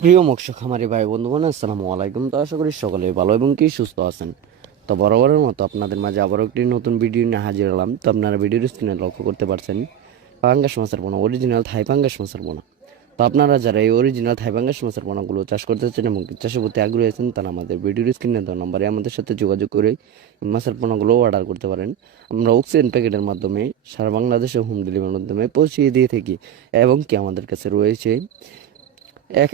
প্রিয় মৎস্য খামারি ভাই বন্ধুগণ, আসসালামু আলাইকুম। তো আশা করি সকলে ভালো এবং কি সুস্থ আছেন। তো বরাবরের মতো আপনাদের মাঝে আবারও একটি নতুন ভিডিও নিয়ে হাজির হলাম। তো আপনারা ভিডিওর স্ক্রিনে লক্ষ্য করতে পারছেন পাঙ্গাস মাছের পোনা, অরিজিনাল থাই পাঙ্গাস মাছের পোনা। তো আপনারা যারা এই অরিজিনাল থাই পাঙ্গাস মাছের পোনাগুলো চাষ করতে চান এবং চাষের প্রতি আগ্রহী আছেন, তারা আমাদের ভিডিওর স্ক্রিনে দেওয়া নম্বরে আমাদের সাথে যোগাযোগ করে মাছের পোনাগুলো অর্ডার করতে পারেন। আমরা অক্সিজেন প্যাকেটের মাধ্যমে সারা বাংলাদেশে হোম ডেলিভারির মাধ্যমে পৌঁছিয়ে দিয়ে থাকি। এবং কি আমাদের কাছে রয়েছে এক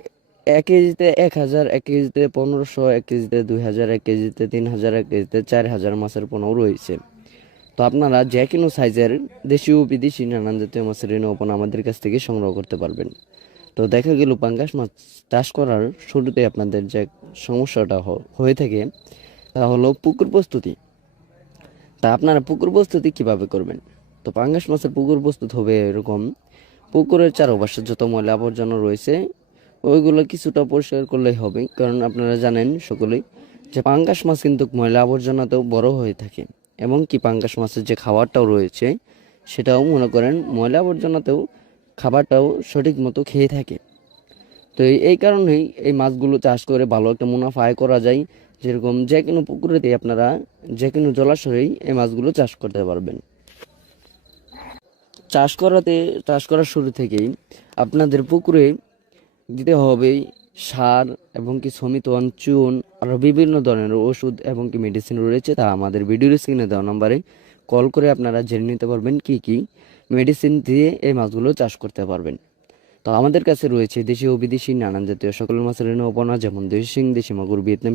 এক কেজিতে 1,000, 1 কেজিতে 1,500, 1 কেজিতে 2,000, 1 কেজিতে 3,000, 1 কেজিতে 4,000 মাছের পোনাও রয়েছে। তো আপনারা যে কোনো সাইজের দেশি ও বিদেশি নানান জাতীয় মাছের রেণু পোনা আমাদের কাছ থেকে সংগ্রহ করতে পারবেন। তো দেখা গেল পাঙ্গাস মাছ চাষ করার শুরুতে আপনাদের যে সমস্যাটা হয়ে থাকে তা হলো পুকুর প্রস্তুতি। তা আপনারা পুকুর প্রস্তুতি কিভাবে করবেন? তো পাঙ্গাস মাছের পুকুর প্রস্তুত হবে এরকম: পুকুরের চারপাশে যত ময়লা আবর্জনা রয়েছে ওইগুলো কিছুটা পরিষ্কার করলেই হবে, কারণ আপনারা জানেন সকলেই যে পাঙ্গাস মাছ কিন্তু ময়লা আবর্জনাতেও বড় হয়ে থাকে। এবং কি পাঙ্গাস মাছের যে খাবারটাও রয়েছে সেটাও মনে করেন ময়লা আবর্জনাতেও খাবারটাও সঠিক মতো খেয়ে থাকে। তো এই কারণেই এই মাছগুলো চাষ করে ভালো একটা মুনাফা আয় করা যায়। যেরকম যে কোনো পুকুরেতেই আপনারা যে কোনো জলাশয়েই এই মাছগুলো চাষ করতে পারবেন। চাষ করার শুরু থেকেই আপনাদের পুকুরে দিতে হবে সার এবং কি সমিতন, চুন, আরও বিভিন্ন ধরনের ওষুধ এবং কি মেডিসিন রয়েছে, তা আমাদের ভিডিওর স্ক্রিনে দেওয়া নম্বরে কল করে আপনারা জেনে নিতে পারবেন কি কি মেডিসিন দিয়ে এই মাছগুলো চাষ করতে পারবেন। তো আমাদের কাছে রয়েছে দেশি ও বিদেশি নানান জাতীয় সকল মাছের রেণু, যেমন দেশি শিং, দেশি মাগুর, ভিয়েতনাম